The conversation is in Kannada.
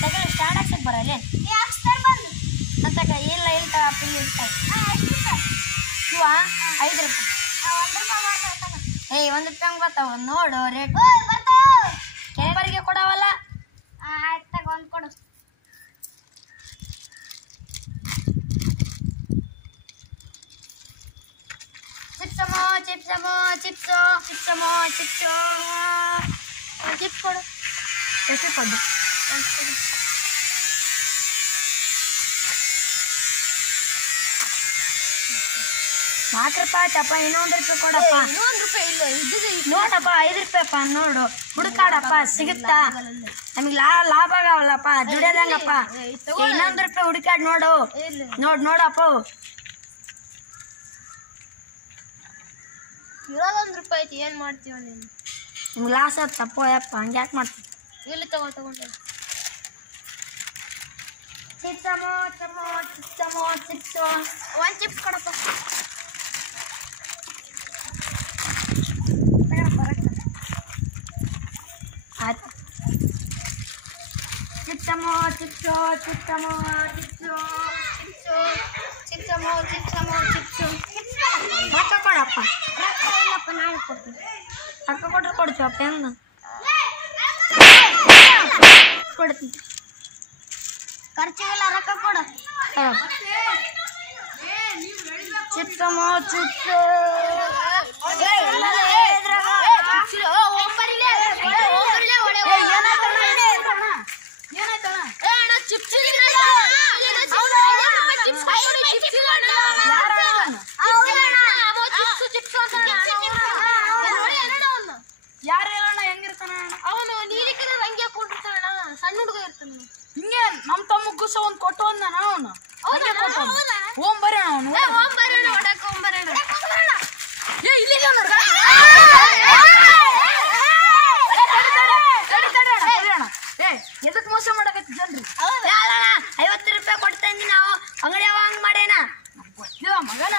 ಸೆಕೆಂಡ್ ಸ್ಟಾರ್ಟ್ ಆಗ್ತದೆ ಬರಲ್ಲ ಅಂತಕ ಇಲ್ಲ ಇಲ್ಲ ಪಿಲ್ ಇರ್ತಾವೆ ಇವ 5 ರೂಪಾಯಿ ಏಯ್ 1 ರೂಪಾಯಿ ಬರ್ತಾವ ನೋಡು ರೇಟ್ ಕೆಲವರಿಗೆ ಕೊಡವಲ್ಲ ಆಯ್ತು ಒಂದು ಕೊಡು ಚಿಪ್ಸ್ ಕೊಡು ಎಷ್ಟು ಕೊಡು ₹4 ಚಪ್ಪ ಇನ್ನೊಂದು ರೂಪಾಯಿ ಕೊಡಪ್ಪ ನೋಡಪ್ಪ 5 ರೂಪಾಯಪ್ಪ ನೋಡು ಹುಡುಕಾಡಪ್ಪ ಸಿಗುತ್ತಾ ನಮಗೆ ಲಾಭ ಆಗವಲ್ಲಪ್ಪ ದುಡಿಯೋದಂಗಪ್ಪ ಇನ್ನೊಂದು ರೂಪಾಯಿ ಹುಡುಕಾಡ್ ನೋಡು ನೋಡಪ್ಪ ₹1 ಐತಿ ಏನ್ ಮಾಡ್ತೀವ ನೀನು ನಿಮ್ಗೆ ಲಾಸ್ ಆಯ್ತಪ್ಪ ಯಪ್ಪ ಹಂಗೆ ಯಾಕೆ ಮಾಡ್ತೀವಿ ಇಲ್ಲಿ ತಗೊಂಡೆ ಚಿಪ್ಸ್ ಒಂದು ಚಿಪ್ಸ್ ಕೊಡಪ್ಪ ಆಯ್ತು ಚಿಪ್ಸ್ ರೊಕ್ಕ ಕೊಡಪ್ಪ ನಾನು ಕೊಡ್ತೀನಿ ರೊಕ್ಕ ಕೊಟ್ಟರೆ ಕೊಡ್ತೀವಪ್ಪ ಹೆಂಗ ಕೊಡ್ತೀನಿ ಖರ್ಚಿಗೆಲ್ಲ ರೊಕ್ಕ ಕೊಡು ಚಿಪ್ಸ್ ಯಾರು ಹೇಳೋಣ ಹೆಂಗಿರ್ತಾನ ಅವನು ನೀರಿಕ್ಕಿದ ಹಂಗೆ ಕೊಟ್ಟಿರ್ತಾನ ಸಣ್ಣ ಹುಡುಗ ಇರ್ತಾನೆ ಹಿಂಗೆ ನಮ್ಮ ತಮ್ಮ ಗುಸ ಒಂದು ಕೊಟ್ಟು ಅಂದ ಅವನು ಓಂ ಬರೋಣ ಅವನು ಎದಕ್ ಮೋಸ ಮಾಡಕತ್ತಿ ಜನ್ರಿ 50 ರೂಪಾಯಿ ಕೊಡ್ತಾ ಇದ್ದೀನಿ ನಾವು ಅಂಗಡಿ ಹಂಗ್ ಮಾಡೇನ ಗೊತ್ತಿಲ್ಲ ಮಗನ